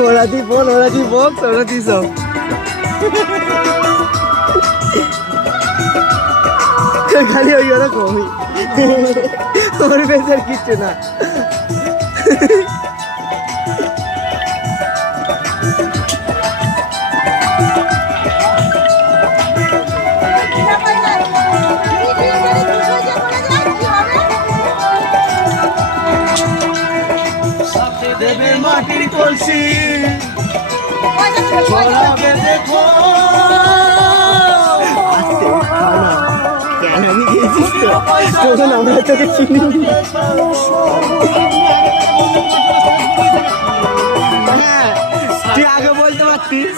ওরা দি ফোন ওরা দি বক্স ওরা দি সব খালি ওই ওরা কমই তোর বেচার কিচ্ছু না দেবে মাটির কলসি ছড়াবে দেখো আমি গেছিস তো তখন আমরা তোকে চিনি তুই আগে বলতে পারতিস